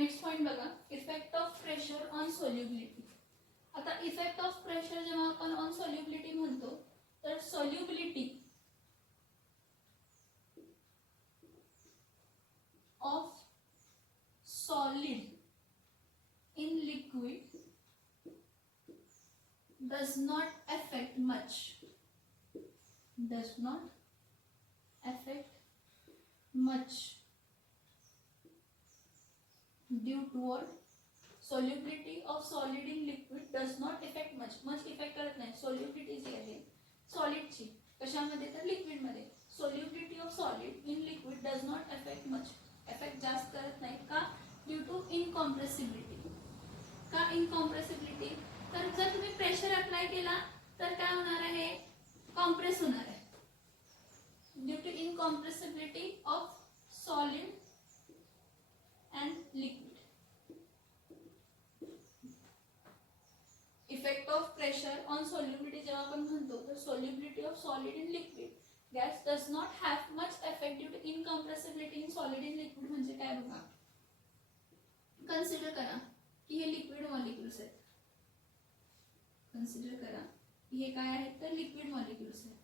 Next point बघा, effect of pressure on solubility. आता effect of pressure जेव्हा आपण ऑन सोल्युबिलिटी म्हणतो तर solubility of solid in liquid does not affect much, does not affect much due to what? Solubility of solid in liquid does not affect much effect करत नाही. solubility जी आहे solid ची कशामध्ये तर liquid मध्ये, solubility of solid in liquid does not affect much, effect जास्त करत नाही. का? Due to incompressibility. का इनकॉम्प्रेसिबिलिटी? तर जर तुम्ही प्रेशर अप्लाय केला तर काय होणार आहे? कॉम्प्रेस होणार आहे. Due to incompressibility of solid and liquid. Effect of pressure on solubility जेव्हा आपण म्हणतो तर solubility of solid in liquid gas does not have much effect due to incompressibility in solid in liquid. म्हणजे काय बघा, consider करा की हे लिक्विड मॉलिक्युल्स आहेत. कन्सिडर करा की हे काय आहेत तर लिक्विड मॉलिक्युल्स आहेत.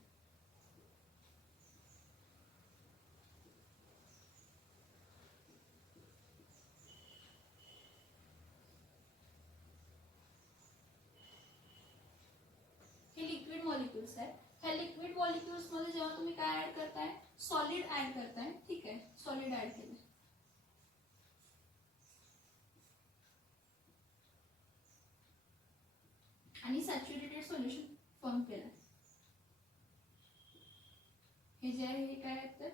हे लिक्विड मॉलिक्युल्स आहेत. ह्या लिक्विड मॉलिक्युल्स मध्ये जेव्हा तुम्ही काय ऍड करताय? सॉलिड ऍड करताय. ठीक आहे, सॉलिड ऍड केलं आणि सॅच्युरेटेड सोल्युशन फॉर्म केलं. हे जे आहे हे काय आहेत तर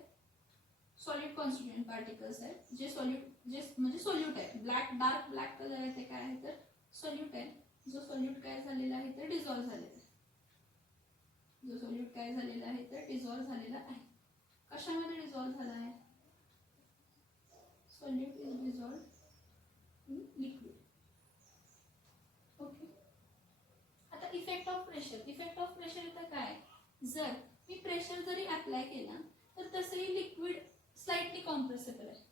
सॉलिड कॉन्स्टिट्युएंट पार्टिकल्स आहेत जे सॉल्यूट जे म्हणजे सोल्यूट आहे. ब्लॅक डार्क ब्लॅक कलर आहे ते काय आहे तर सोल्यूट आहे. जो सोल्यूट काय झालेला आहे तर डिझॉल्व्ह झालेला आहे. जो सोल्यूट काय झालेला आहे तर डिझॉल्व्ह झालेला आहे. कशामध्ये डिझॉल्व्ह झाला आहे? Solute is dissolve in liquid. Okay. आता effect of pressure. Effect of pressure इथं काय? जर मी प्रेशर जरी अप्लाय केला तर तसंही लिक्विड स्लाइटली कॉम्प्रेसिबल आहे.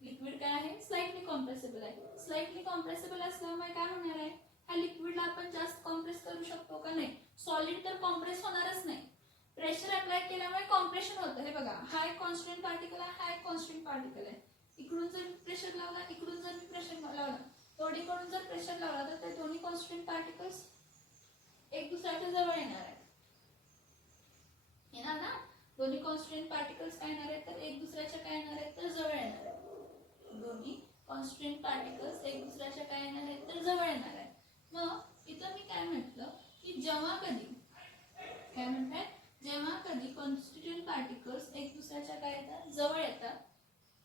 लिक्विड काय आहे? स्लाइटली कॉम्प्रेसिबल आहे. स्लाइटली कॉम्प्रेसिबल असल्यामुळे काय होणार आहे? ह्या लिक्विडला आपण जास्त कॉम्प्रेस करू शकतो का? नाही. सॉलिड तर कॉम्प्रेस होणारच नाही. प्रेशर अप्लाय केल्यामुळे कॉम्प्रेशन होतं. हे बघा, हा एक कॉन्स्टंट पार्टिकल आहे, हा एक कॉन्स्टंट पार्टिकल आहे. इकडून जर प्रेशर लावला, इकडून जर मी प्रेशर लावला, दोन्हीकडून जर प्रेशर लावला तर ते दोन्ही कॉन्स्टंट पार्टिकल्स एक दुसऱ्याच्या जवळ येणार आहेत. येणार ना? दोन्ही कॉन्स्टंट पार्टिकल्स काय येणार आहेत तर एक दुसऱ्याच्या काय येणार आहेत तर जवळ येणार आहेत. दोन्ही कॉन्स्टंट पार्टिकल्स एक दुसऱ्याच्या काय येणार आहेत तर जवळ येणार आहेत. मग इथं मी काय म्हटलं की जेव्हा कधी काय म्हणताय, जेव्हा कधी कॉन्स्टिट्युएंट पार्टिकल्स एक दुसऱ्याच्या काय येतात जवळ येतात,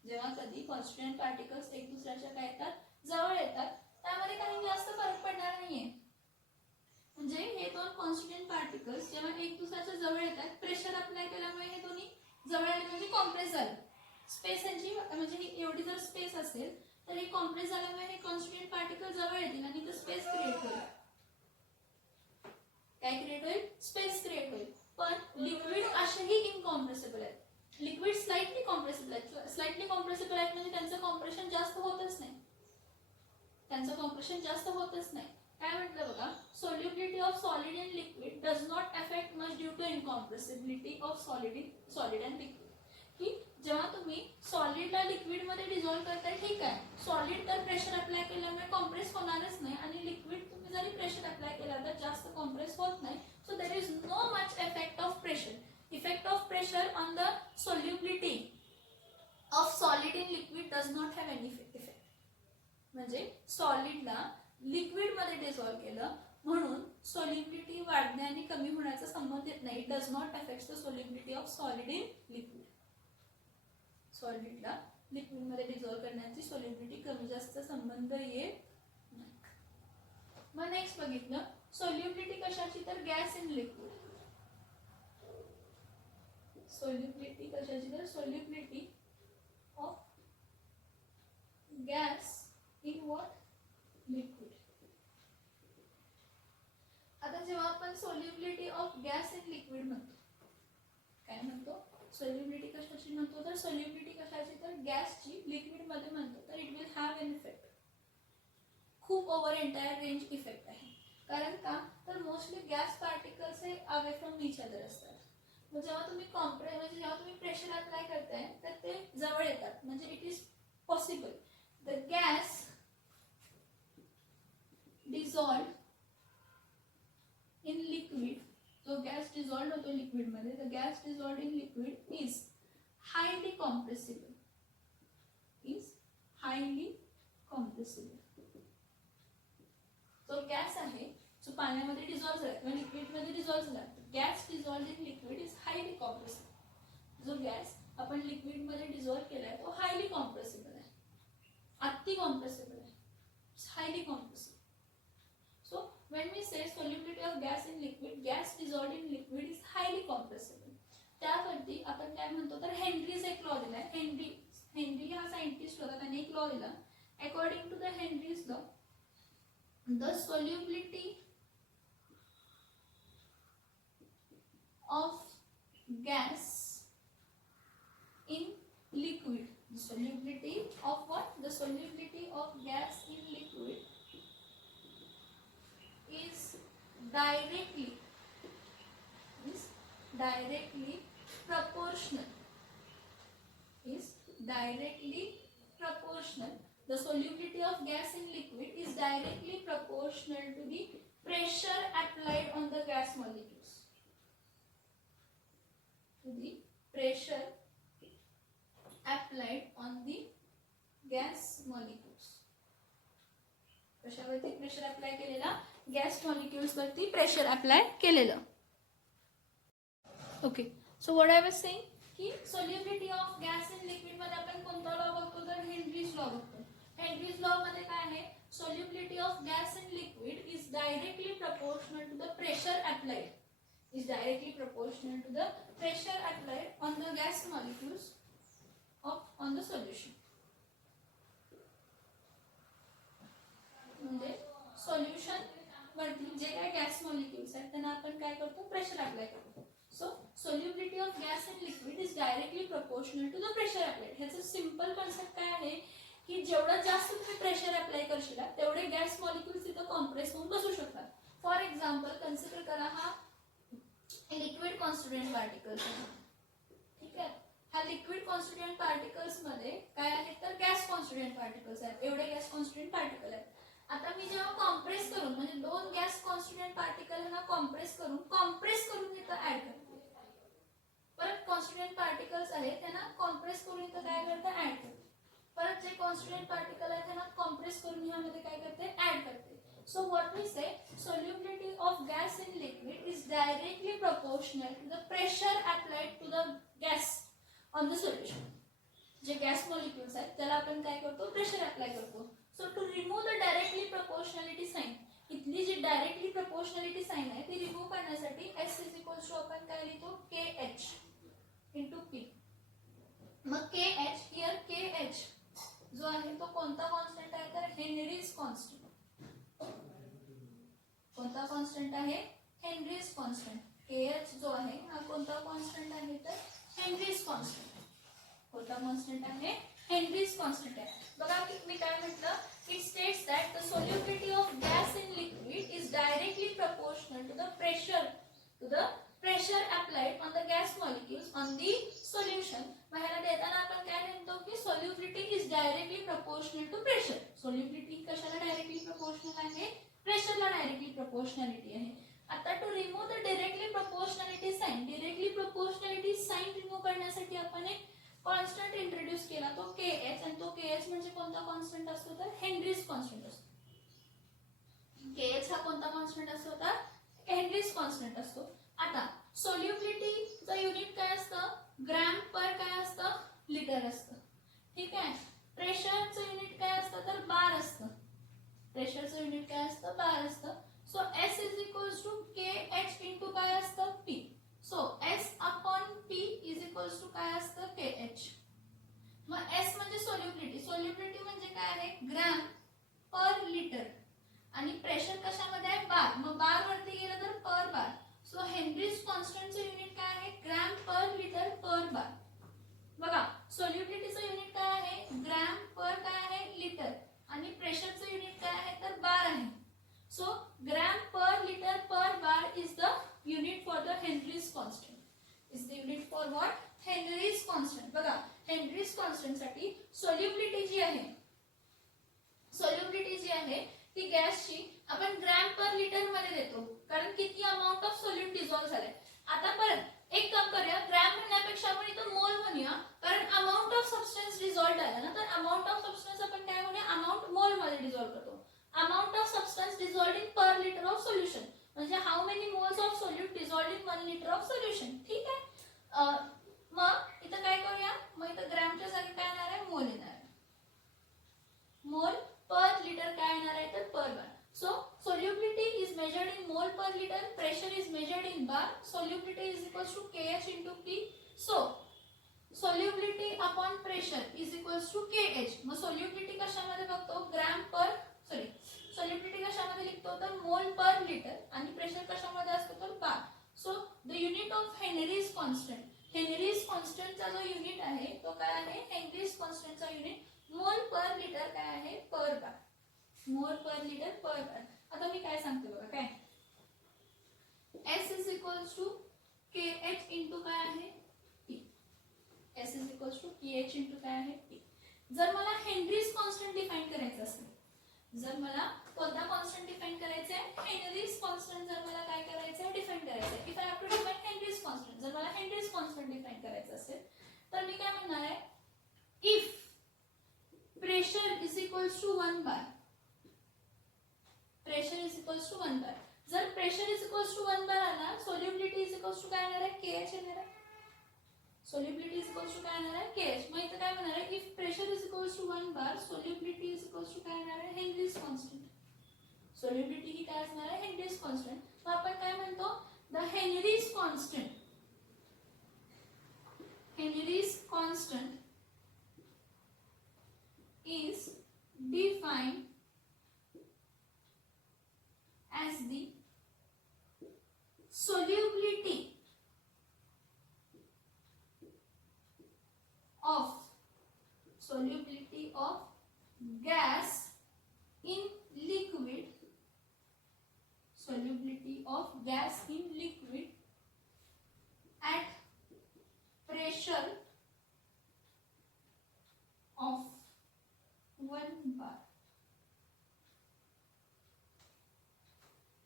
जेव्हा कधी कॉन्स्टिट्युएंट पार्टिकल्स एक दुसऱ्याच्या काय येतात जवळ येतात, त्यामध्ये काही जास्त फरक पडणार नाहीये. म्हणजे हे दोन कॉन्स्टिट्युएंट पार्टिकल्स जेव्हा एक दुसऱ्याच्या जवळ येतात, प्रेशर अप्लाय केल्यामुळे हे दोन्ही जवळ आले म्हणजे कॉम्प्रेस झाले. स्पेस यांची म्हणजे ही एवढी जर स्पेस असेल तर हे कॉम्प्रेस झाल्यामुळे हे कॉन्स्टिट्युएंट पार्टिकल जवळ येतील आणि ते स्पेस क्रिएट होईल. काय क्रिएट होईल? स्पेस क्रिएट होईल. पण लिक्विड असेही इनकॉम्प्रेसिबल आहेत. लिक्विड स्लाइटली कॉम्प्रेसिबल आहेत. स्लाइटली कॉम्प्रेसिबल आहेत म्हणजे त्यांचं कॉम्प्रेशन जास्त होतच नाही. त्यांचं कॉम्प्रेशन जास्त होतच नाही. काय म्हटलं बघा, solubility of solid in liquid does not affect much due to incompressibility of solid and liquid. की जेव्हा तुम्ही सॉलिडला लिक्विड मध्ये डिझॉल्व्ह करताय, ठीक आहे, सॉलिड तर प्रेशर अप्लाय केल्यामुळे कॉम्प्रेस होणारच नाही आणि लिक्विड तुम्ही जरी प्रेशर अप्लाय केला तर जास्त कॉम्प्रेस होत नाही. So there is no much effect of pressure. Effect of pressure on the solubility of solid in liquid does not have any effect. म्हणजे सॉलिडला लिक्विड मध्ये डिझॉल्व्ह केलं म्हणून सोल्युबिलिटी वाढणे आणि कमी होण्याचा संबंध येत नाही. It does not affect the solubility of solid in liquid. सॉलिडला लिक्विड मध्ये डिझॉल्व्ह करण्याची सोल्युबिलिटी कमी जास्त संबंध येत नाही. मग नेक्स्ट बघितलं सोल्युबिलिटी कशाची तर गॅस इन लिक्विड. सोल्युबिलिटी कशाची तर solubility of gas in what liquid. आता जेव्हा आपण solubility of gas in liquid म्हणतो, काय म्हणतो? सोल्युबिलिटी कशाची म्हणतो तर सोल्युबिलिटी कशाची तर गॅसची लिक्विड मध्ये इंग्लिशमध्ये म्हणतो तर it will have an effect. खूप ओव्हर एंटायर रेंज इफेक्ट आहे. कारण का तर मोस्टली गॅस पार्टिकल्स हे अवे फ्रॉम इच अदर असतात. मग जेव्हा तुम्ही म्हणजे जेव्हा तुम्ही प्रेशर अप्लाय करताय तर ते जवळ येतात. म्हणजे it is possible the gas dissolve in liquid, जो गॅस डिझॉल्व होतो लिक्विड मध्ये, the gas dissolve in liquid is highly compressible, is highly compressible. जो गॅस आहे जो पाण्यामध्ये डिझॉल्व झाला किंवा लिक्विडमध्ये डिझॉल्व झाला, gas dissolve in liquid is highly compressible. जो गॅस आपण लिक्विडमध्ये डिझॉल्व केलाय तो हायली कॉम्प्रेसिबल आहे, अति कॉम्प्रेसिबल आहे, highly compressible. So when we say solubility of gas in liquid, gas dissolved in liquid is highly compressible. त्यावरती आपण काय म्हणतो तर हेनरीज एक लॉ दिलाय. हेनरी हा सायंटिस्ट होता, त्याने एक लॉ दिला. According to the Henry's law, the solubility of gas in liquid, the solubility of what? The solubility of gas in liquid is directly proportional, is directly proportional. The solubility of gas in liquid is directly proportional to the pressure applied on the gas molecules. To the pressure applied on the gas molecules. कशावरती pressure apply केलेला? Gas molecules वरती pressure apply केलेलं. Okay, so what I was saying की solubility of gas in liquid मध्ये आपण कोणता law बघतो तर हेनरीज लॉ बघतो. हेनरीज लॉ मध्ये काय आहे? Solubility of gas in liquid is directly proportional to the pressure applied, is directly proportional to the pressure applied on the gas molecules of on the solution. म्हणजे solution वरती जे काही gas molecules आहेत त्यांना आपण काय करतो? प्रेशर अप्लाय करतो. So solubility of gas in liquid is directly proportional to the pressure applied. ह्याचं सिंपल कॉन्सेप्ट काय आहे की जेवढं जास्त तुम्ही प्रेशर अप्लाय करशील तेवढे गॅस मॉलिक्युल्स तिथं कॉम्प्रेस होऊन बसू शकतात. फॉर एक्झाम्पल कन्सिडर करा हा लिक्विड कॉन्स्टिट्युएंट पार्टिकल्स आहे. ठीक आहे, हा लिक्विड कॉन्स्टिट्युएंट पार्टिकल्स मध्ये काय आहेत तर गॅस कॉन्स्टिट्युएंट पार्टिकल्स आहेत. एवढे गॅस कॉन्स्टिट्युएंट पार्टिकल आहेत. आता मी जेव्हा कॉम्प्रेस करून म्हणजे दोन गॅस कॉन्स्टिट्युएंट पार्टिकलना कॉम्प्रेस करून इथं ऍड करते. परत कॉन्स्टिट्युएंट पार्टिकल्स आहेत त्यांना कॉम्प्रेस करून इथं काय करते? ऍड करते. परत जे कॉन्स्टिट्युएंट पार्टिकल आहेत त्यांना कॉम्प्रेस करून ह्यामध्ये काय करते? ऍड करते. So what we say solubility of gas in liquid is directly proportional to the pressure applied to the gas on the solution. जे गॅस मॉलिक्युल्स आहेत त्याला आपण काय करतो? प्रेशर अप्लाय करतो. So to remove the directly proportionality sign, इथली जी directly proportionality sign आहे ती रिमूव्ह करण्यासाठी S इज इक्वल्स टू आपण काय लिहितो? KH into P. मग KH हियर KH जो आहे तो कोणता कॉन्स्टंट आहे तर हेनरीज कॉन्स्टंट. कोणता कॉन्स्टंट आहे? Henry's constant. KH जो आहे हा कोणता कॉन्स्टंट आहे तर हेनरीज कॉन्स्टंट. कोणता कॉन्स्टंट आहे? हेनरीज कॉन्स्टंट आहे. बघा मी काय म्हटलं? It states that the solubility of gas in liquid is directly proportional to the pressure applied on the gas molecules on the solution. ह्याला देताना आपण काय म्हणतो की solubility is directly proportional to pressure. Solubility कशाला डायरेक्टली प्रपोर्शनल आहे? प्रेशरला directly proportionality आहे. आता to remove the directly proportionality sign, directly proportionality sign remove करण्यासाठी आपण एक कॉन्स्टंट इंट्रोड्यूस केला तो KH. आणि तो KH म्हणजे कोणता कॉन्स्टंट असतो तर हेनरीज कॉन्स्टंट असतो. KH हा कोणता कॉन्स्टंट असतो तर हेनरीज कॉन्स्टंट असतो. आता सोल्युबिलिटीचं युनिट काय असतं? ग्रॅम पर काय असतं? लिटर असतं. ठीक आहे, प्रेशरचं युनिट काय असतं तर बार असतं. प्रेशरचं युनिट काय असतं? बार असतं. So S is equals to KH into काय असतं? P. So S upon P is equals to काय असतं? KH. मग S म्हणजे सोल्युबिलिटी. सोल्युबिलिटी म्हणजे काय आहे? Gram per litre. आणि प्रेशर कशामध्ये आहे? बार. मग बार वरती गेलं तर पर बार. सो हेनरीज कॉन्स्टंटचं युनिट काय आहे? ग्रॅम पर लिटर पर बार. बघा सोल्युबिलिटीचं युनिट काय आहे? ग्रॅम पर सोल्युबिलिटी जी आहे, सोल्युबिलिटी जी आहे ती गॅसची आपण ग्रॅम पर लिटर मध्ये देतो, कारण किती अमाऊंट ऑफ सोल्यूट डिझॉल्व्ह झालाय. आता परत एक काम करूया, ग्रॅम म्हणण्यापेक्षा आपण इथं मोल म्हणूया, कारण अमाऊंट ऑफ सबस्टन्स डिझॉल्व्ह झाला ना, तर अमाऊंट ऑफ सबस्टन्स आपण काय म्हणूया, अमाऊंट मोल मध्ये डिझॉल्व्ह करतो. Amount of substance dissolved in per litre of solution, म्हणजे how many moles of solute dissolved in 1 litre of solution. ठीक आहे. मग इथं काय करूया, मग इथं ग्रॅमच्या जागी काय येणार आहे, मोल येणार आहे. मोल पर लिटर काय येणार आहे, तर पर बार. So solubility is measured in mole per liter, pressure is measured in bar, solubility is equals to Kh into P. So solubility upon pressure is equals to Kh. मग solubility कशामध्ये बघतो, gram per solubility कशामध्ये लिखतो, तर मोल per litre, आणि pressure कशामध्ये असतो, तर bar. So the unit of Henry's constant, Henry's कॉन्स्टंटचा जो युनिट आहे तो काय आहे, हेनरीज कॉन्स्टंटचा युनिट मोल पर लिटर काय आहे, पर बार. मोल पर लिटर पर बार. आता मी काय सांगते बघा, काय S is equals to KH into काय आहे, P. S is equals to KH into काय आहे, P. जर मला हेनरीज कॉन्स्टंट डिफाइन करायचं असेल, जर मला कोणता कॉन्स्टंट डिफाइन करायचा आहे, हेनरीज कॉन्स्टंट जर मला काय करायचं आहे, डिफाइन करायचं आहे. If I have to define Henry's constant, जर मला हेनरीज कॉन्स्टंट डिफाइन करायचं असेल तर मी काय म्हणणार आहे, if pressure is equals to 1 bar, pressure is equals to 1 bar. जर pressure is equals to 1 bar आला, सोल्युबिलिटी इज इक्वल्स टू काय येणार आहे, KH येणार आहे. सोल्युबिलिटी इज इक्वल्स टू काय येणार आहे, KH. मग इथं काय म्हणणार आहे, if pressure is equals to 1 bar, solubility is equals to काय येणार आहे, हेनरीज कॉन्स्टंट. सोल्युबिलिटी ही काय असणार आहे, हेनरीज कॉन्स्टंट. मग आपण काय म्हणतो, the Henrys constant, Henrys constant is defined as the solubility of gas in liquid, solubility of gas in liquid at pressure of 1 bar.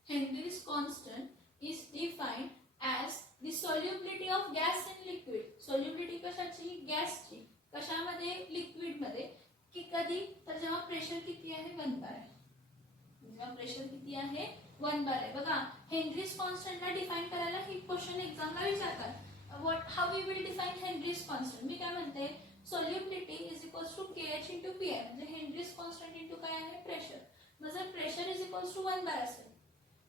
Henry's constant is defined as the solubility of gas in liquid. Solubility कशाची, गॅसची. कशामध्ये, liquid मध्ये. की कधी, तर जेव्हा pressure किती आहे, 1 बार आहे. जेव्हा प्रेशर किती आहे, 1 बार आहे. बघा, हेनरीज कॉन्स्टंटला डिफाइन करायला ही क्वेश्चन एक्झामला विचारतात. What, how we will define Henry's constant. मी काय म्हणते, solubility is equals to KH into P आहे, म्हणजे हेनरीज कॉन्स्टंट इंटू काय आहे, प्रेशर. मग जर प्रेशर इज इक्वल्स टू 1 बार असेल,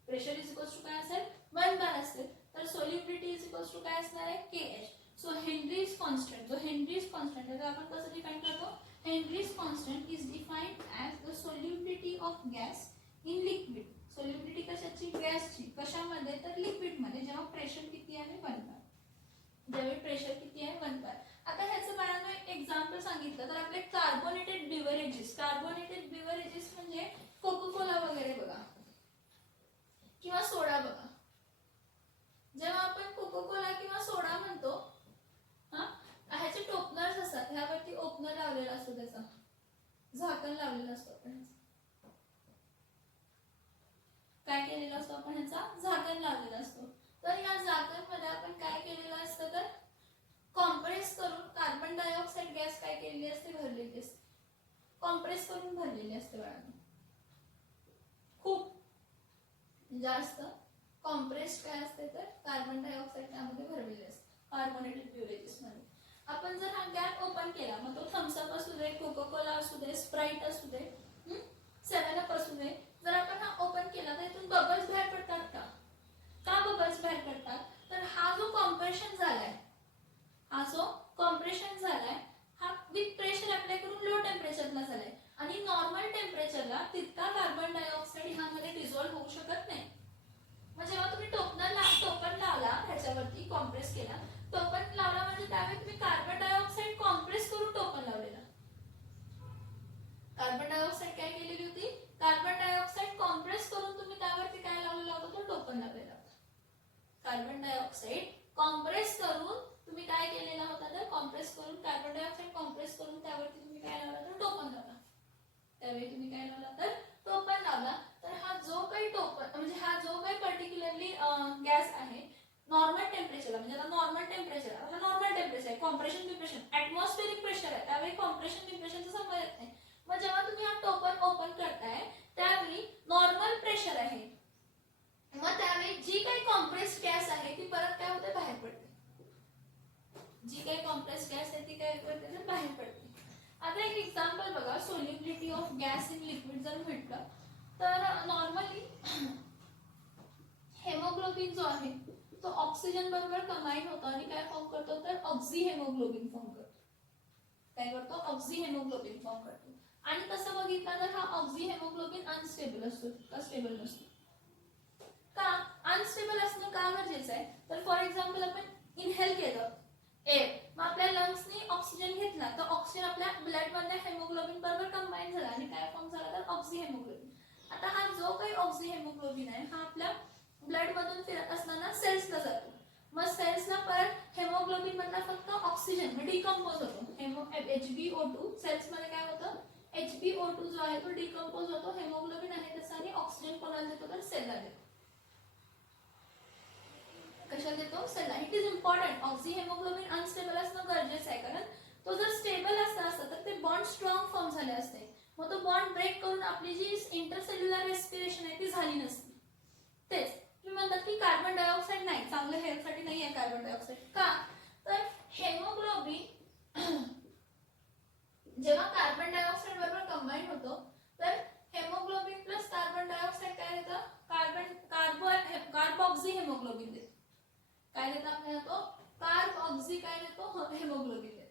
प्रेशर इज इक्वल्स टू काय असेल, 1 बार असेल, तर solubility इज इक्वल्स टू काय असणार आहे, KH. सो हेनरीज कॉन्स्टंट, जो हेनरीज कॉन्स्टंट आहे आपण कसं डिफाइन करतो, Henrys constant is defined as the solubility of gas in liquid. solubility कशाची, गॅसची. कशामध्ये, तर लिक्विड मध्ये, जेव्हा प्रेशर किती आहे, 1 बार. ज्यावेळी प्रेशर किती आहे, 1 बार. आता ह्याचं बाळांनो एक एक्झाम्पल सांगितलं तर आपले कार्बोनेटेड बिव्हरेजेस, कार्बोनेटेड बिव्हरेजेस म्हणजे कोको कोला वगैरे बघा, किंवा सोडा बघा. जेव्हा आपण कोको कोला किंवा सोडा म्हणतो, ह्याचे टोपनर्स असतात, ह्यावरती ओपनर लावलेला असतो, त्याचा झाकण लावलेलं असतं आपण, काय केलेलं असतो आपण, ह्याचा झाकण लावलेला असतो. तर या झाकण मध्ये आपण काय केलेलं असतं, तर कॉम्प्रेस करून कार्बन डायऑक्साइड गॅस काय केलेली असते, भरलेली असते. कॉम्प्रेस करून भरलेली असते बाळांनो, खूप जास्त कॉम्प्रेस काय असते, तर कार्बन डायऑक्साइड त्यामध्ये भरलेले असते कार्बोनेटेड बिव्हरेजेस मध्ये. आपण जर हा गॅप ओपन केला, मग तो थम्स अप असू दे, कोको कोला असू दे, स्प्राइट असू दे, 7 अप असू दे, जर आपण हा ओपन केला तर इथून बबल्स बाहेर पडतात का? का बबल्स बाहेर पडतात, तर हा जो कॉम्प्रेशन झालाय, हा जो कॉम्प्रेशन झालाय, हा विथ प्रेशर अप्लाय करून लो टेम्परेचरला झालाय, आणि नॉर्मल टेम्परेचरला तितका कार्बन डायऑक्साइड ह्यामध्ये डिझॉल्व्ह होऊ शकत नाही. मग जेव्हा तुम्ही टोपन लावला, ह्याच्यावरती कॉम्प्रेस केला, टोपन लावला म्हणजे त्यावेळी तुम्ही कार्बन डायऑक्साइड कॉम्प्रेस करून टोपन लावलेला. कार्बन डायऑक्साइड काय केलेली होती, कार्बन डायऑक्साइड कॉम्प्रेस करून तुम्ही त्यावरती काय लावलेला होता, तो टोपन लावलेला होता. कार्बन डायऑक्साइड कॉम्प्रेस करून तुम्ही काय केलेला होता, तर कॉम्प्रेस करून कार्बन डायऑक्साइड कॉम्प्रेस करून त्यावरती तुम्ही काय काही कॉम्प्रेशन डिप्रेशनचा संबंध येत नाही. मग जेव्हा तुम्ही हा टोपन ओपन करताय त्यावेळी नॉर्मल प्रेशर आहे, मग त्यावेळी जी काही कॉम्प्रेस्ड गॅस आहे ती परत काय होते, बाहेर पडते. जी काही कॉम्प्रेस्ड गॅस आहे ती काय करते, बाहेर पडते. आता एक एक्झाम्पल बघा, solubility of gas in liquid जर म्हटलं तर नॉर्मली हेमोग्लोबिन जो आहे तो ऑक्सिजन बरोबर कंबाईन होतो आणि काय फॉर्म करतो, तर ऑक्सी हेमोग्लोबिन फॉर्म करतो. काय करतो, ऑक्सी हेमोग्लोबिन फॉर्म करतो. आणि तसं बघितलं तर हा ऑक्सी हेमोग्लोबिन अनस्टेबल असतो का स्टेबल नसतो. का अनस्टेबल असणं का गरजेचं आहे, तर फॉर एक्झाम्पल आपण इनहेल केलं एअर, मग आपल्या लंग्सनी ऑक्सिजन घेतला तर ऑक्सिजन आपल्या ब्लड मधल्या हेमोग्लोबिन बरोबर कंबाईन झाला आणि काय फॉर्म झाला, तर ऑक्सी हेमोग्लोबिन. आता हा जो काही ऑक्सी हेमोग्लोबिन आहे हा आपल्या ब्लड मधून फिरत असताना सेल्सला जातो. मग सेल्सला परत हेमोग्लोबिन मधला फक्त ऑक्सिजन डिकम्पोज होतो. HbO2 सेल्स मध्ये काय होतं, HbO2 जो आहे तो डिकम्पोज होतो. हेमोग्लोबिन आहे तसं आणि ऑक्सिजन कोणाला देतो, तर सेलला देतो. कशाला देतो, सेलला. It is important. Oxy haemoglobin unstable असणं गरजेचं आहे, कारण तो जर स्टेबल असता तर ते बॉन्ड स्ट्रॉंग फॉर्म झाले असते. मग तो बॉन्ड ब्रेक करून आपली जी इंटरसेल्युलर रेस्पिरेशन आहे ती झाली नसती. तेच तुम्ही म्हणतात की कार्बन डायऑक्साईड नाही, चांगलं हेल्थसाठी नाही आहे कार्बन डायऑक्साईड. का, तर हेमोग्लोबिन जेव्हा कार्बन डायऑक्साईड बरोबर कंबाईन होतो तर हेमोग्लोबिन प्लस कार्बन डायऑक्साईड काय देतं, कार्बॉक्सी हेमोग्लोबिन देतो. काय देतो आपल्याला, तो कार्बऑक्सी काय देतो, हेमोग्लोबिन देतो.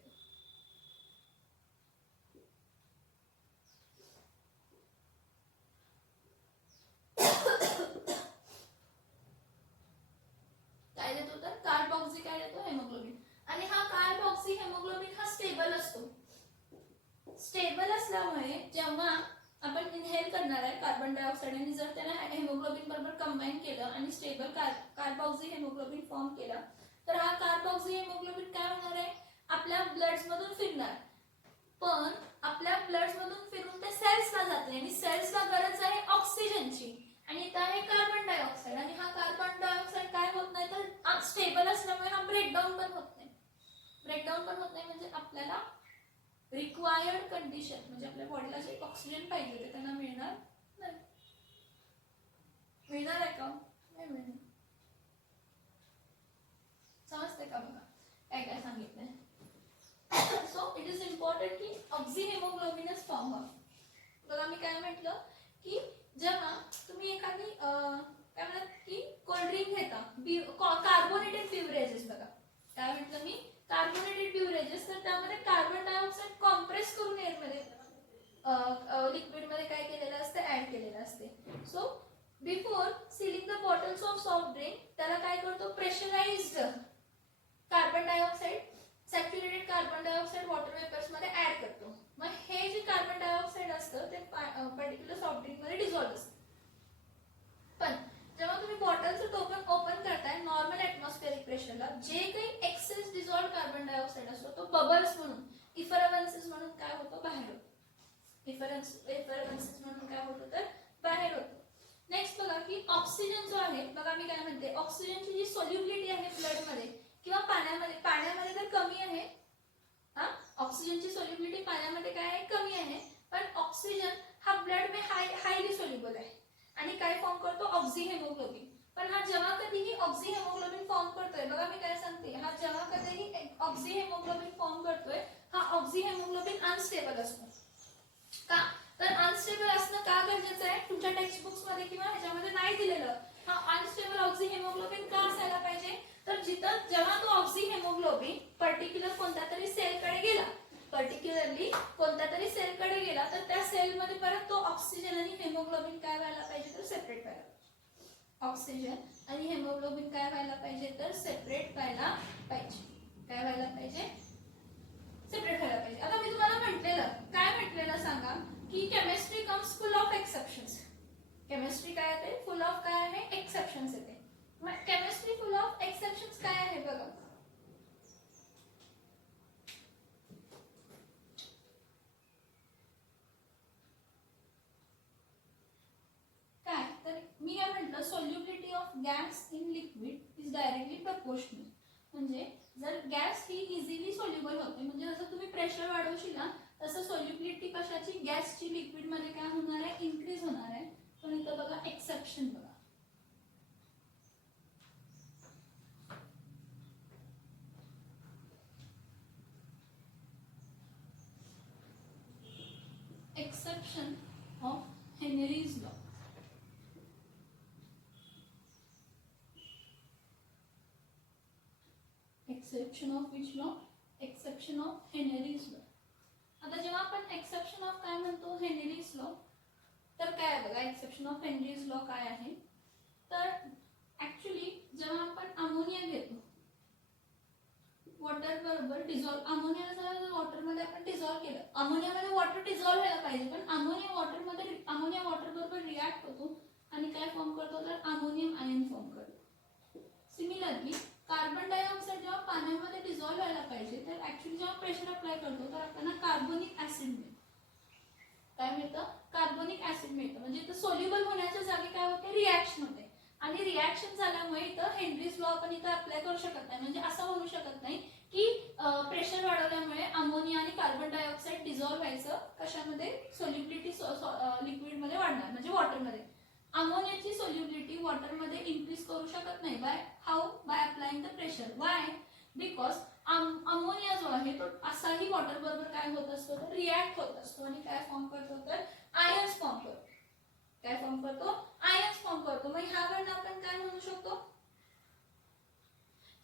काय देतो, तर कार्बऑक्सी काय देतो, हेमोग्लोबिन. आणि हा कार्बऑक्सी हेमोग्लोबिन हा स्टेबल असतो. स्टेबल असल्यामुळे जेव्हा आपण इनहेल करणार आहे कार्बन डायऑक्साईड आणि जर त्याला हेमोग्लोबिन बरोबर कंबाईन केलं आणि स्टेबल कार्बऑक्सी हेमोग्लोबिन फॉर्म केला तर हा कार्बऑक्सी हेमोग्लोबिन काय होणार आहे, आपल्या ब्लड्स मधून फिरणार. पण आपल्या ब्लड्स मधून फिरून ते सेल्सला जाते आणि सेल्सला गरज आहे ऑक्सिजनची आणि इथं आहे कार्बन डायऑक्साईड. आणि हा कार्बन डायऑक्साईड काय होत नाही, तर स्टेबल असल्यामुळे हा ब्रेकडाऊन पण होत नाही. ब्रेकडाऊन पण होत नाही म्हणजे आपल्याला रिक्वायर्ड कंडिशन म्हणजे आपल्या बॉडीला जे ऑक्सिजन पाहिजे ते त्यांना मिळणार नाही. मिळणार आहे का, नाही मिळणार. समजते का बघा काय काय सांगितलंय. सो इट इज इम्पॉर्टंट की ऑक्सी हेमोग्लोबिनच फॉर्म व्हावं. बघा मी काय म्हटलं की जेव्हा तुम्ही एखादी काय म्हणतात की कोल्ड्रिंक घेता, कार्बोनेटेड बिवरेजेस, बघा काय म्हटलं मी, कार्बोनेटेड बिवरेजेस, तर त्यामध्ये कार्बन डायऑक्साईड कॉम्प्रेस करून एअरमध्ये लिक्विड मध्ये काय केलेलं असतं, ऍड केलेलं असते. So before sealing the bottles of soft drink त्याला काय करतो, pressurized carbon dioxide, saturated carbon dioxide water vapours मध्ये ऍड करतो. मग हे जे कार्बन डायऑक्साईड असतं ते पर्टिक्युलर सॉफ्ट ड्रिंक मध्ये डिझॉल्व्ह असतं. पण जेव्हा तुम्ही बॉटलचं टोपन ओपन करताय नॉर्मल ऍटमॉस्फेरिक प्रेशरला जे काही एक्सेस डिझॉल्व्ह कार्बन डायऑक्साईड असतो तो बबल्स म्हणून, इफरवन्सेस म्हणून काय होतो, बाहेर होतो. इफरवन्सेस म्हणून काय होतं, तर बाहेर होतो. नेक्स्ट बघा की ऑक्सिजन जो आहे, बघा मी काय म्हणते, ऑक्सिजनची जी सोल्युबिलिटी आहे ब्लड मध्ये किंवा पाण्यामध्ये, पाण्यामध्ये तर कमी आहे. हा, ऑक्सिजनची सोल्युबिलिटी पाण्यामध्ये काय आहे, कमी आहे. पण ऑक्सिजन हा ब्लड में हायली सोल्युबल आहे आणि काय फॉर्म करतो, ऑक्सी हेमोग्लोबिन. पण हा जेव्हा कधीही ऑक्सी हेमोग्लोबिन फॉर्म करतोय, बघा मी काय सांगते, हा जेव्हा कधीही ऑक्सी हेमोग्लोबिन फॉर्म करतोय हा ऑक्सी हेमोग्लोबिन अनस्टेबल असतो. का, तर अनस्टेबल असणं का गरजेचं आहे, तुमच्या टेक्स्ट बुक्स मध्ये किंवा ह्याच्यामध्ये नाही दिलेलं. हा अनस्टेबल ऑक्सी हेमोग्लोबिन का असायला पाहिजे, तर जिथं जेव्हा तो ऑक्सी हेमोग्लोबिन पर्टिक्युलर कोणत्या तरी सेलकडे गेला, पर्टिक्युलरली कोणत्या तरी सेलकडे गेला तर त्या सेलमध्ये परत तो ऑक्सिजन आणि हेमोग्लोबिन काय व्हायला पाहिजे, तर सेपरेट व्हायला पाहिजे. ऑक्सिजन आणि हेमोग्लोबिन काय व्हायला पाहिजे, तर सेपरेट व्हायला पाहिजे. काय व्हायला पाहिजे, सेपरेट व्हायला पाहिजे. आता मी तुम्हाला म्हटलेलं, काय म्हटलेलं सांगा, की chemistry comes full of exceptions. Chemistry काय येते, फुल ऑफ काय आहे, एक्सेप्शन्स येते. मग केमिस्ट्री फुल ऑफ एक्सेप्शन्स काय आहे बघा. काय, तर मी काय म्हटलं, solubility of gas in liquid is directly proportional. म्हणजे जर गॅस ही इझिली सोल्युबल होते, म्हणजे जसं तुम्ही प्रेशर वाढवशील ना तसं सोल्युबिलिटी कशाची, गॅसची लिक्विड मध्ये काय होणार आहे, इन्क्रीज होणार आहे. पण इथं बघा एक्सेप्शन बघा, exception of Henry's law. Exception of which law? Exception of Henry's law. आता जेव्हा आपण एक्सेप्शन ऑफ काय म्हणतो, हेनरीज लॉ, तर काय आहे बघा, एक्सेप्शन ऑफ हेनरीज लॉ काय आहे, तर ऍक्च्युली जेव्हा आपण अमोनिया घेतो वॉटर बरोबर डिझॉल्व, अमोनिया जर वॉटर मध्ये आपण डिझॉल्व केलं, अमोनियामध्ये वॉटर डिझॉल्व व्हायला पाहिजे, पण अमोनिया वॉटर मध्ये, अमोनिया वॉटर बरोबर रिॲक्ट होतो आणि काय फॉर्म करतो, तर अमोनियम आयन फॉर्म करतो. सिमिलरली कार्बन डायऑक्साइड जेव्हा पाण्यामध्ये डिझॉल्व व्हायला पाहिजे, तर ऍक्च्युली जेव्हा प्रेशर अप्लाय करतो तर आपल्याला कार्बोनिक ऍसिड मिळतं. काय मिळतं, कार्बोनिक ऍसिड मिळतं. म्हणजे इथं सोल्युबल होण्याच्या जागी काय होते, रिॲक्शन होते, आणि रिॲक्शन झाल्यामुळे इथं हेनरीज लॉ आपण इथं अप्लाय करू शकत नाही. म्हणजे असं म्हणू शकत नाही की प्रेशर वाढवल्यामुळे अमोनिया आणि कार्बन डायऑक्साइड डिझॉल्व व्हायचं कशामध्ये, सोल्युबिलिटी लिक्विड मध्ये वाढणार, म्हणजे वॉटर मध्ये. अमोनियाची सोल्युबिलिटी वॉटर मध्ये इन्क्रीज करू शकत नाही. By how, by applying the pressure. Why, because ammonia जो आहे तो असाही वॉटर बरोबर काय होत असतो, तर रिॲक्ट होत असतो आणि काय फॉर्म करतो, तर आयन्स फॉर्म करतो. काय फॉर्म करतो, आयन्स फॉर्म करतो. मग ह्यावरून आपण काय म्हणू शकतो,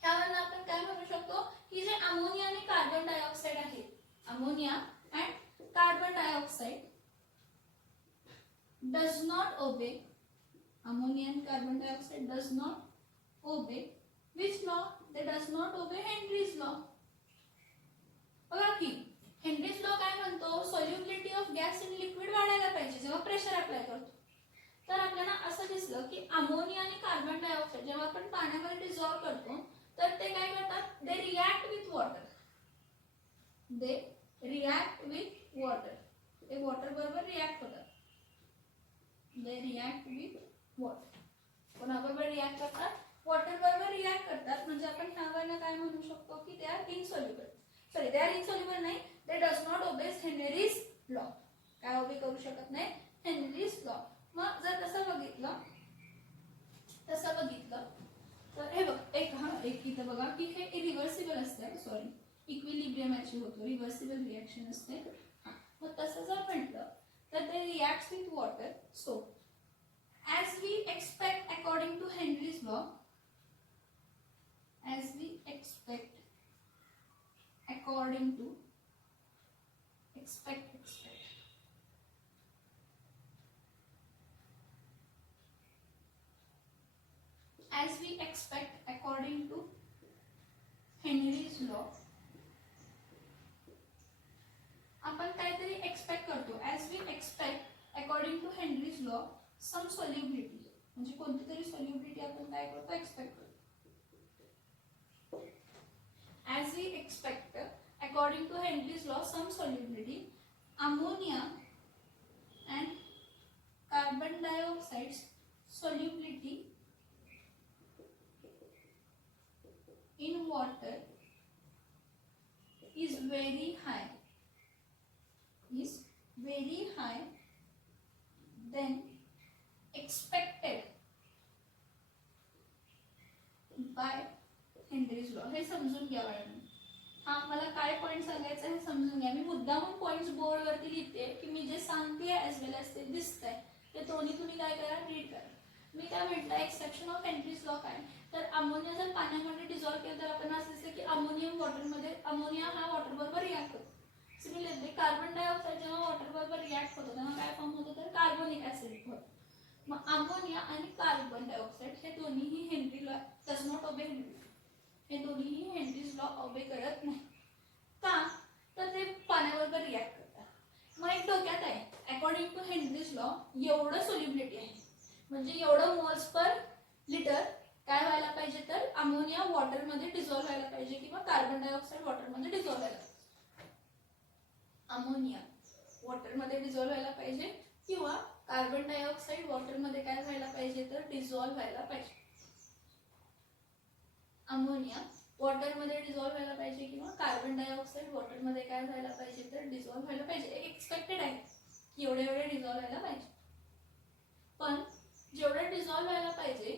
ह्यावरून आपण काय म्हणू शकतो की जे अमोनिया आणि कार्बन डायऑक्साइड आहे, ammonia and carbon dioxide does not obey, ammonia and carbon dioxide does not obey which law, they does not obey Henry's law. बघा की हेनरीज लॉ काय म्हणतो, solubility of gas in liquid वाढायला पाहिजे जेव्हा pressure apply करतो. तर आपल्याला असं दिसलं की अमोनिया आणि कार्बन डायऑक्साइड जेव्हा आपण पाण्यामध्ये डिझॉल्व करतो तर ते काय करतात, they react with water, they react with water, ते वॉटर बरोबर रिॲक्ट होतात. दे रिॲक्ट विथ वॉटर, कोणाबरोबर रिॲक्ट करतात, वॉटर बरोबर रिॲक्ट करतात. म्हणजे आपण ह्यावरनं काय म्हणू शकतो की they are insoluble, sorry they are insoluble नाही, they does not obey Henry's law. काय ओबे करू शकत नाही, हेनरीज लॉ. मग जर तसं बघितलं तर हे बघ, एक इथं बघा की हे रिव्हर्सिबल असते, सॉरी इक्विलिब्रियम अचीव होतो, रिव्हर्सिबल रिॲक्शन असते. मग तसं जर म्हटलं तर ते reacts with water. So as we expect according to Henry's law, as we expect according to expect as we expect according to Henry's law, आपण काहीतरी एक्सपेक्ट करतो. as we expect according to Henry's law some solubility, म्हणजे कोणती तरी solubility आपण काय करतो, expect करतो. as we expect according to Henry's law some solubility, ammonia and carbon dioxide's solubility in water is very high, than expected by Henry's law. हे समजून घ्या बाळांनो. हा मला काय पॉइंट सांगायचं हे समजून घ्या. मी मुद्दामून पॉइंट्स बोर्ड वरती लिहिते की मी जे सांगते ऍज वेल एज ते दिसतंय ते दोन्ही तुम्ही काय करा, रीड करा. मी काय म्हटलं, एक्सेप्शन ऑफ हेनरीज लॉ काय, तर अमोनिया जर पाण्यामध्ये डिझॉल्व केलं तर आपण असं दिसतं की अमोनियम वॉटरमध्ये, अमोनिया हा वॉटर बरोबर रिॲक्ट होतो. सिमिलरली कार्बन डायऑक्साइड जेव्हा वॉटर बरोबर रिॲक्ट होतो तेव्हा काय फॉर्म होतो, तर कार्बोनिक ऍसिड होतो. मग अमोनिया आणि कार्बन डायऑक्साइड हे दोन्हीही हेनरी लॉ डज नॉट ओबे, हे दोन्हीही हेनरीज लॉ ओबे करत नाही. का, तर ते पाण्याबरोबर रिॲक्ट करतात. मग एक डोक्यात आहे, अकॉर्डिंग टू हेनरीज लॉ एवढं सोल्युबिलिटी आहे, म्हणजे एवढं मोल्स पर लिटर काय व्हायला पाहिजे, तर अमोनिया वॉटरमध्ये डिझॉल्व व्हायला पाहिजे किंवा कार्बन डायऑक्साइड वॉटरमध्ये डिझॉल्व व्हायला पाहिजे. अमोनिया वॉटरमध्ये डिझॉल्व व्हायला पाहिजे किंवा कार्बन डायऑक्साइड वॉटरमध्ये काय व्हायला पाहिजे, तर डिझॉल्व व्हायला पाहिजे. अमोनिया वॉटरमध्ये डिझॉल्व्ह व्हायला पाहिजे किंवा कार्बन डायऑक्साईड वॉटरमध्ये काय व्हायला पाहिजे तर डिझॉल्व्ह व्हायला पाहिजे. एक एक्सपेक्टेड आहे की एवढे डिझॉल्व्ह व्हायला पाहिजे. पण जेवढं डिझॉल्व्ह व्हायला पाहिजे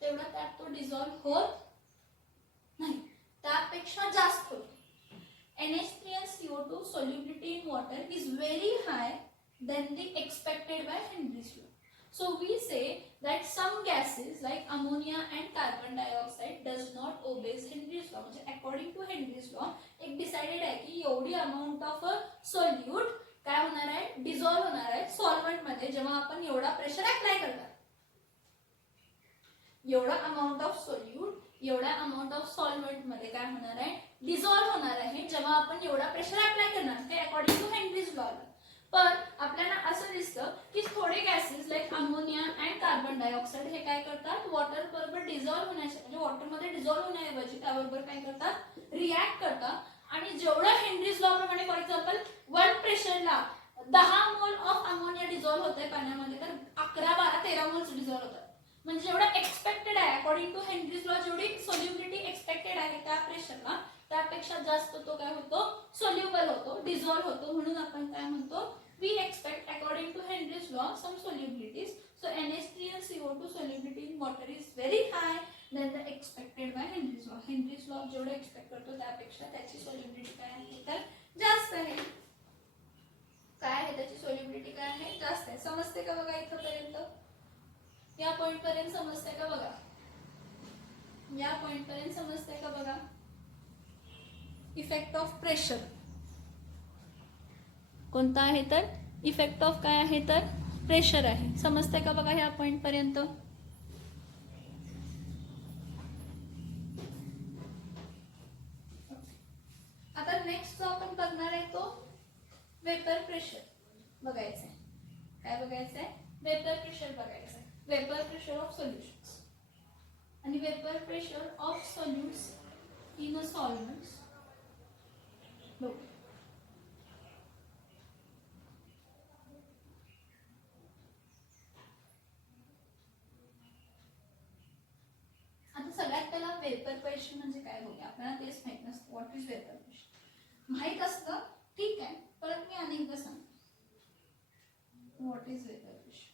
तेवढा त्यात तो डिझॉल्व्ह होत नाही, त्यापेक्षा जास्त होतो. NH3 and CO2 solubility in water is very high than the expected by Henry's law. So we say that some gases like ammonia and carbon dioxide does not obey Henry's law. म्हणजे according to Henry's law एक decided आहे की एवढी amount of solute काय होणार आहे, dissolve होणार आहे सॉल्व्हेंट मध्ये जेव्हा आपण एवढा प्रेशर अप्लाय करणार. एवढा अमाउंट ऑफ सोल्यूट एवढ्या अमाउंट ऑफ सॉल्व्हेंट मध्ये काय होणार आहे, डिझॉल्व्ह होणार आहे जेव्हा आपण एवढा प्रेशर अप्लाय करणार. हे अकॉर्डिंग टू हेनरीज लॉ. पण आपल्याला असं दिसतं की थोडे gases like ammonia and carbon dioxide हे काय करतात, वॉटर बरोबर डिझॉल्व्ह होण्याच्या म्हणजे वॉटरमध्ये डिझॉल्व्ह होण्याऐवजी त्याबरोबर काय करतात, रिॲक्ट करतात. आणि जेवढं हेनरीज लॉ प्रमाणे for example 1 प्रेशरला 10 mole of ammonia dissolve होते पाण्यामध्ये तर 11, 12, 13 मोल्स डिझॉल्व्ह होतात. म्हणजे जेवढं एक्सपेक्टेड आहे अकॉर्डिंग टू हेनरीज लॉ जेवढी सोल्युबिलिटी एक्सपेक्टेड आहे त्या प्रेशरला त्यापेक्षा जास्त तो काय होतो, सोल्युबल होतो, डिझॉल्व्ह होतो. म्हणून आपण काय म्हणतो, we expect according to Henry's law some solubilities. So NH3 and CO2 solubility in water is very high than the expected by Henry's law. Henry's law जेवढं एक्सपेक्ट करतो त्यापेक्षा त्याची सोल्युबिलिटी काय आहे तर जास्त आहे. काय आहे त्याची सोल्युबिलिटी काय आहे, जास्त आहे. समजते का बघा इथपर्यंत, या पॉइंट पर्यंत समजते का बघा, या पॉइंट पर्यंत समजते का बघा. इफेक्ट ऑफ प्रेशर कोणता आहे तर इफेक्ट ऑफ काय आहे तर प्रेशर आहे. समजते का बघा ह्या पॉइंट पर्यंत. आता नेक्स्ट जो आपण बघणार आहे तो वेपर प्रेशर बघायचं आहे. काय बघायचं आहे, वेपर प्रेशर बघायचं आहे. वेपर प्रेशर ऑफ सोल्युशन्स आणि vapour pressure of solutes in a solvents. आता सगळ्यात पहिला वेपर प्रेशर म्हणजे काय बघूया. आपल्याला तेच माहित नसतं व्हॉट इज वेपर प्रेशर. माहित असतं ठीक आहे, परत मी अनेकदा सांगते व्हॉट इज वेपर प्रेशर.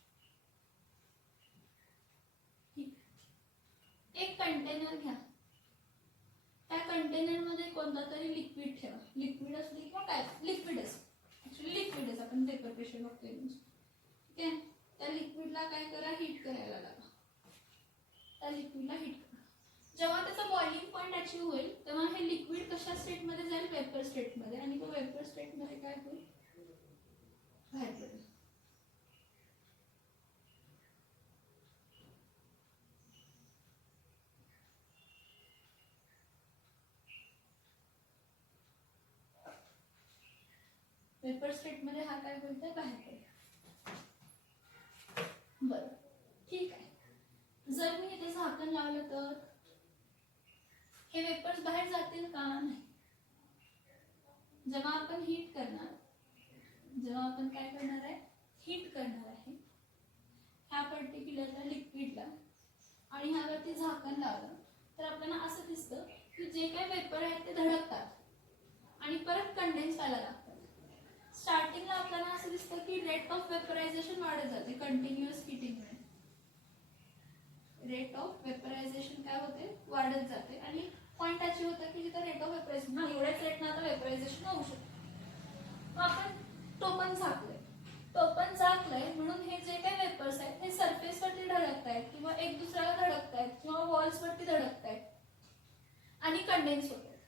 एक कंटेनर घ्या, त्या कंटेनर मध्ये कोणता तरी लिक्विड ठेवा. लिक्विड असली किंवा काय लिक्विडच, ऍक्च्युअली लिक्विडच आपण वेपर प्रेशर बघतोय. ठीक आहे, त्या लिक्विडला काय करा, हीट करायला लागा. त्या लिक्विडला हीट करा. जेव्हा त्याचा बॉइलिंग पॉइंट अचीव होईल तेव्हा हे लिक्विड कशा स्टेट मध्ये जाईल, वेपर स्टेट मध्ये. आणि तो वेपर स्टेट मध्ये काय होईल, बाहेर पडेल. वेपर स्टेट मध्ये हा काय बोलतोय, बाहेर पडेल. बरं ठीक आहे. जर मी इथे झाकण लावलं तर हे वेपर्स बाहेर जातील का, नाही. जेव्हा आपण हीट करणार, जेव्हा आपण काय करणार आहे, हीट करणार आहे ह्या पर्टिक्युलर लिक्विडला आणि ह्यावरती झाकण लावलं तर आपल्याला असं दिसतं की जे काही वेपर आहेत ते धडकतात आणि परत कंडेन्स व्हायला लागतात. स्टार्टिंगला आपल्याला असं दिसतं की रेट ऑफ वेपरायझेशन वाढत जाते कंटिन्युअस हीटिंगमुळे. रेट ऑफ वेपरायझेशन काय होते, वाढत जाते. आणि पॉइंट अचीव होतं की जिथं रेट ऑफ वेपरायझेशन हा एवढ्याच रेटनं आता वेपरायझेशन होऊ शकतं. मग आपण टोपण झाकलंय, टोपण झाकलंय म्हणून हे जे काही वेपर्स आहेत हे सरफेसवरती धडकत आहेत किंवा एक दुसऱ्याला धडकत आहेत किंवा वॉल्सवरती धडकत आहेत आणि कंडेन्स होत आहेत.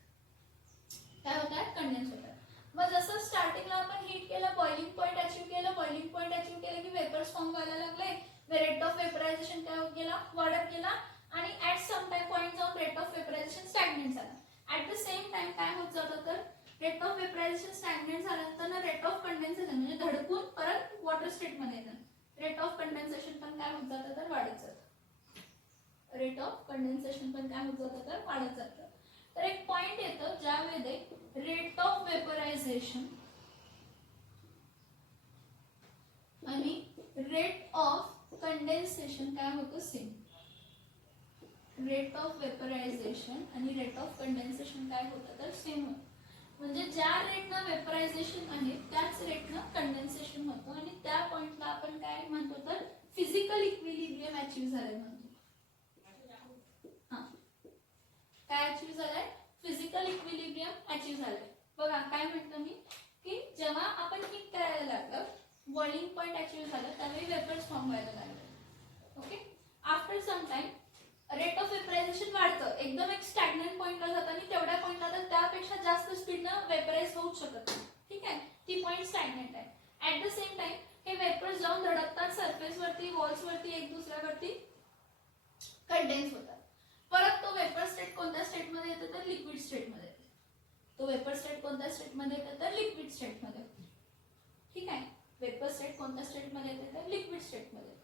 काय होत आहेत, कंडेन्स होत आहेत. मग जसं स्टार्टिंगला आपण हीट केलं, बॉइलिंग पॉइंट अचीव केलं, बॉइलिंग पॉइंट अचीव केलं की वेपर्स फॉर्म व्हायला लागले. रेट ऑफ वेपरायझेशन काय होत गेला, वाढत गेला. आणि ऍट सम टाइम पॉइंट जाऊन रेट ऑफ वेपरायझेशन स्टॅग्नेट झाला. ऍट द सेम टाइम काय होत जातं तर रेट ऑफ वेपरायझेशन स्टॅग्नेट झाल्यानंतर रेट ऑफ कंडेन्सेशन म्हणजे धडकून परत वॉटर स्टेट मध्ये येतं. रेट ऑफ कंडेन्सेशन पण काय होत जातं तर वाढत जातं. रेट ऑफ कंडेन्सेशन पण काय होत जातं तर वाढत जातं. तर एक पॉइंट येतं ज्यामध्ये रेट ऑफ वेपरायझेशन आणि रेट ऑफ कंडेन्सेशन काय होतं, सेम. रेट ऑफ वेपरायझेशन आणि रेट ऑफ कंडेन्सेशन काय होतं तर सेम होतं. म्हणजे ज्या रेटनं वेपरायझेशन आहे त्याच रेटनं कंडेन्सेशन होतं आणि त्या पॉइंटला आपण काय म्हणतो तर फिजिकल इक्विलिब्रियम अचीव्ह झालंय म्हणतो. हा, काय अचीव्ह झालंय? फिजिकल इक्विलिब्रियम अचीव्ह झालंय. बघा काय म्हटलं मी की जेव्हा आपण हीट करायला लागलं, बॉइलिंग पॉइंट अचीव्ह झालं, त्यावेळी वेपर्स फॉर्म व्हायला लागले. Okay, after some time rate of vaporization वाढतं, एकदम एक स्टॅग्नंट पॉइंटला जातं आणि तेवढ्या पॉइंटला तर त्यापेक्षा जास्त स्पीडनं वेपराइज होऊच शकत नाही. ठीक आहे, ती पॉइंट स्टॅग्नंट आहे. ऍट द सेम टाइम हे वेपर्स जाऊन धडकतात सरफेसवरती, वॉल्सवरती, एक दुसऱ्यावरती कंडेन्स होतात. परत तो वेपर स्टेट कोणत्या स्टेटमध्ये येतो तर लिक्विड स्टेटमध्ये येतो. तो वेपर स्टेट कोणत्या स्टेटमध्ये येतो तर लिक्विड स्टेटमध्ये. ठीक आहे, वेपर स्टेट कोणत्या स्टेटमध्ये येते तर लिक्विड स्टेटमध्ये.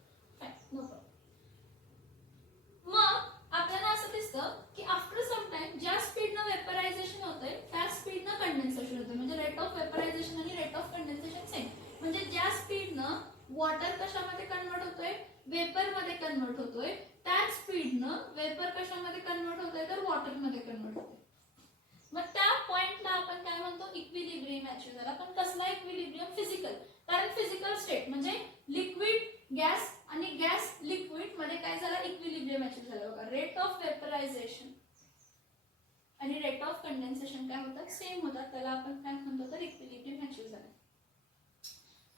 Fine, no problem. मग आपल्याला असं दिसतं की आफ्टर सम टाइम ज्या स्पीडनं वेपरायझेशन होतंय त्या स्पीडनं कंडेन्सेशन होतं. म्हणजे रेट ऑफ वेपरायझेशन आणि रेट ऑफ कंडेन्सेशन सेम. म्हणजे ज्या स्पीडनं वॉटर कशामध्ये कन्वर्ट होतोय, वेपर मध्ये कन्वर्ट होतोय, त्याच स्पीडनं वेपर कशामध्ये कन्वर्ट होतोय तर वॉटर मध्ये कन्वर्ट होतोय. मग त्या पॉइंटला आपण काय म्हणतो इक्विलिब्रियम अचीव्ह झाला. पण कसला इक्विलिब्रियम? फिजिकल. कारण फिजिकल स्टेट म्हणजे लिक्विड गॅस आणि गॅस लिक्विड मध्ये काय झालं इक्विलिब्रियम अचीव्ह झालं. बघा रेट ऑफ वेपरायझेशन आणि रेट ऑफ कंडेन्सेशन काय होतात सेम होतात, त्याला आपण काय म्हणतो तर इक्विलिब्रियम अचीव्ह झालं.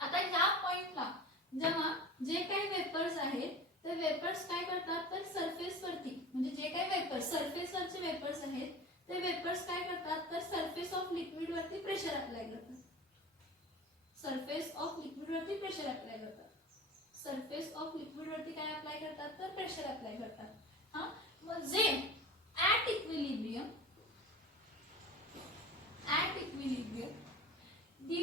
आता ह्या पॉइंटला जेव्हा जे काही वेपर्स आहेत ते वेपर्स काय करतात तर सरफेस वरती, म्हणजे जे काही वेपर्स सरफेसवरचे वेपर्स आहेत ते वेपर्स काय करतात तर सरफेस ऑफ लिक्विड वरती प्रेशर अप्लाय करतात. सरफेस ऑफ लिक्विड वरती प्रेशर अप्लाय करतात. सरफेस ऑफ लिक्विड वरती काय अप्लाय करतात तर प्रेशर अप्लाय करतात. हा, मग जे at equilibrium the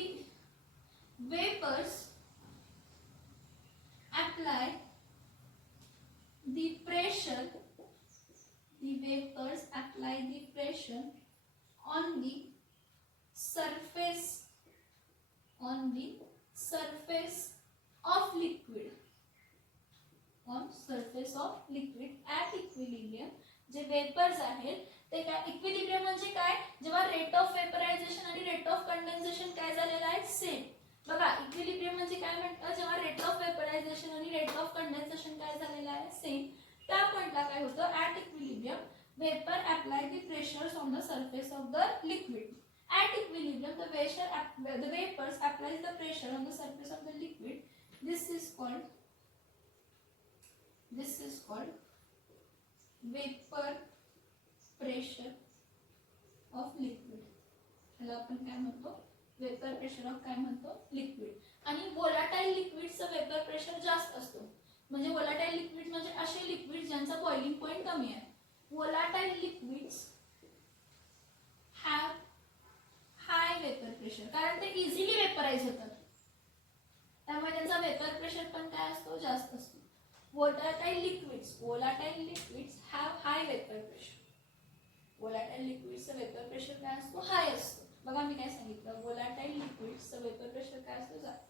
vapors apply the pressure on the surface of liquid at equilibrium. जे वेपर्स आहेत ते काय इक्विलिब्रियम म्हणजे काय, जेव्हा रेट ऑफ वेपरायझेशन आणि रेट ऑफ कंडेन्सेशन काय झालेला आहे सेम. बघा इक्विलिब्रियम म्हणजे काय म्हणतात, जेव्हा रेट ऑफ वेपरायझेशन आणि रेट ऑफ कंडेन्सेशन काय झालेला आहे सेम, त्या पॉइंटला काय होतं at equilibrium vapour apply the pressures on the surface of the liquid. At equilibrium the vapors applies the pressure on the surface of the liquid. This is called vapor pressure of liquid. ह्याला आपण काय म्हणतो vapour pressure of काय म्हणतो liquid. आणि volatile लिक्विडचं vapour pressure जास्त असतो. म्हणजे वोलाटाईल लिक्विड म्हणजे असे लिक्विड ज्यांचा बॉइलिंग पॉइंट कमी आहे. Volatile liquids have high vapour pressure, कारण ते इझिली वेपराइज होतात, त्यामुळे त्यांचा वेपर प्रेशर पण काय असतो जास्त असतो. volatile liquids have high vapor pressure. volatile liquids चा वेपर प्रेशर काय असतो हाय असतो. बघा मी काय सांगितलं, volatile liquids चा वेपर प्रेशर काय असतो जास्त.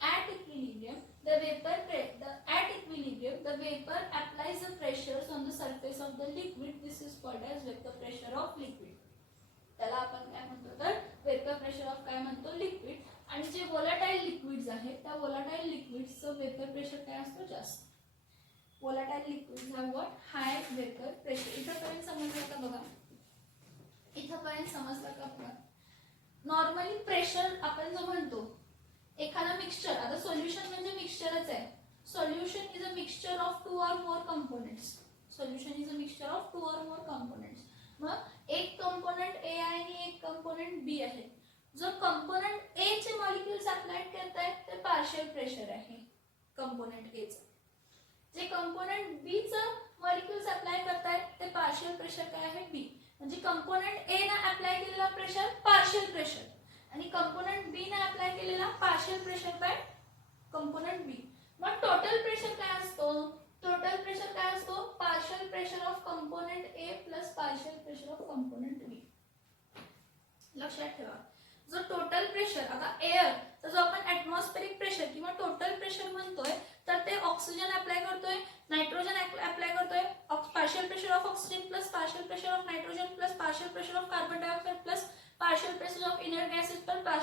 At equilibrium the vapor applies the pressures on the surface of the liquid. This is called as vapor pressure of liquid. त्याला आपण काय म्हणतो तर वेपर प्रेशर ऑफ काय म्हणतो लिक्विड. आणि जे वोलाटाईल लिक्विड्स आहेत त्या वोलाटाईल लिक्विड्सचं वेपर प्रेशर काय असतो जास्त. Volatile liquids have what high vapour pressure. इथपर्यंत समजलं का बघा, इथपर्यंत समजलं का बघा. नॉर्मली प्रेशर आपण जो म्हणतो एखादा मिक्सचर, आता सोल्युशन म्हणजे मिक्सचरच आहे. Solution is a mixture of 2 or more components. मग एक कंपोनेंट ए आहे आणि एक कंपोनेंट बी आहे. जो कंपोनेंट ए चे मॉलिक्युल्स अप्लाय करतायत ते पार्शियल प्रेशर आहे कंपोनेंट ए चं. जे कंपोनेंट बी चं मॉलिक्युल्स अप्लाय करतायत ते पार्शियल प्रेशर काय आहे बी. म्हणजे कंपोनेंट ए ने अप्लाय केलेला प्रेशर पार्शियल प्रेशर आणि कंपोनेंट बी ने अप्लाय केलेला पार्शियल प्रेशर काय कंपोनेंट बी. मग टोटल प्रेशर काय असतो, टोटल प्रेशर काय असतो partial pressure of component A plus partial pressure of component B. लक्षात ठेवा, जो टोटल प्रेशर आता एअर तर जो आपण ऍटमॉस्फेरिक प्रेशर किंवा टोटल प्रेशर म्हणतोय तर ते ऑक्सिजन अप्लाय करतोय, नायट्रोजन अप्लाय करतोय, partial pressure of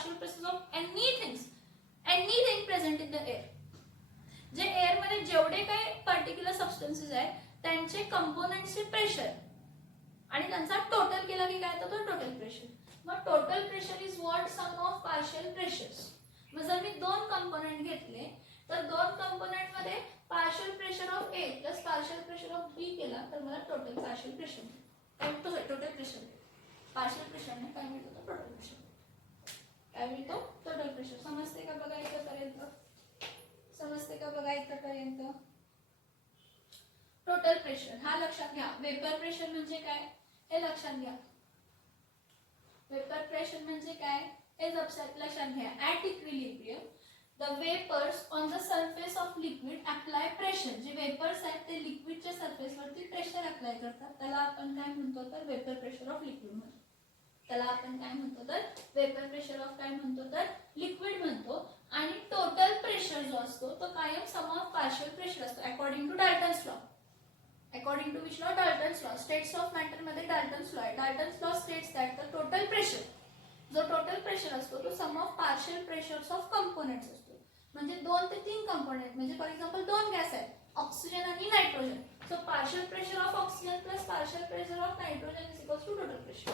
partial pressure of anything present in the air. जे एअर मध्ये जेवढे काही पर्टिक्युलर सबस्टन्सेस आहेत त्यांचे कंपोनेंट्सचे प्रेशर आणि त्यांचा टोटल केला की काय येतो तो टोटल प्रेशर. मग total pressure is what sum of partial pressures. मग जर मी दोन कंपोनेंट घेतले तर दोन कंपोनेंट मध्ये partial pressure of A plus partial pressure of B केला तर मला टोटल पार्शियल प्रेशर मिळतो. टोटल प्रेशर पार्शियल प्रेशरने काय मिळतो तर टोटल प्रेशर काय मिळतो टोटल प्रेशर. समजते का बघा इथपर्यंत. समजते का बघा इथपर्यंत. टोटल प्रेशर हा लक्षात घ्या. वेपर प्रेशर म्हणजे काय हे लक्षात घ्या. वेपर प्रेशर म्हणजे काय हे लक्षात घ्या. At equilibrium the vapours on the surface of liquid apply pressure. जे वेपर्स आहेत ते लिक्विडच्या सरफेस वरती प्रेशर अप्लाय करतात. त्याला आपण काय म्हणतो तर वेपर प्रेशर ऑफ लिक्विड म्हणतो. त्याला आपण काय म्हणतो तर वेपर प्रेशर ऑफ काय म्हणतो तर लिक्विड म्हणतो. आणि टोटल प्रेशर जो असतो तो कायम सम ऑफ पार्शियल प्रेशर असतो according to Dalton's law. According to which law Dalton's law. States of matter मध्ये डाल्टन्स लॉ आहे. Dalton's law states that the total pressure जो टोटल प्रेशर असतो तो sum of partial pressures of components असतो. म्हणजे 2 ते 3 component म्हणजे for example 2 gas आहेत ऑक्सिजन आणि nitrogen. So partial pressure of oxygen plus partial pressure of nitrogen is equals to total pressure.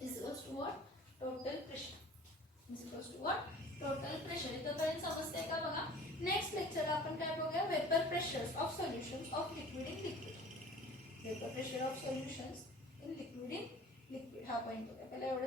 Is equals to what total pressure. Is equals to what total pressure. इथपर्यंत समजते का बघा. Next lecture आपण काय बघूया vapour pressures of solutions of liquid in liquid. Vapour pressure of solutions in liquid हा point बघा. पहिला एवढं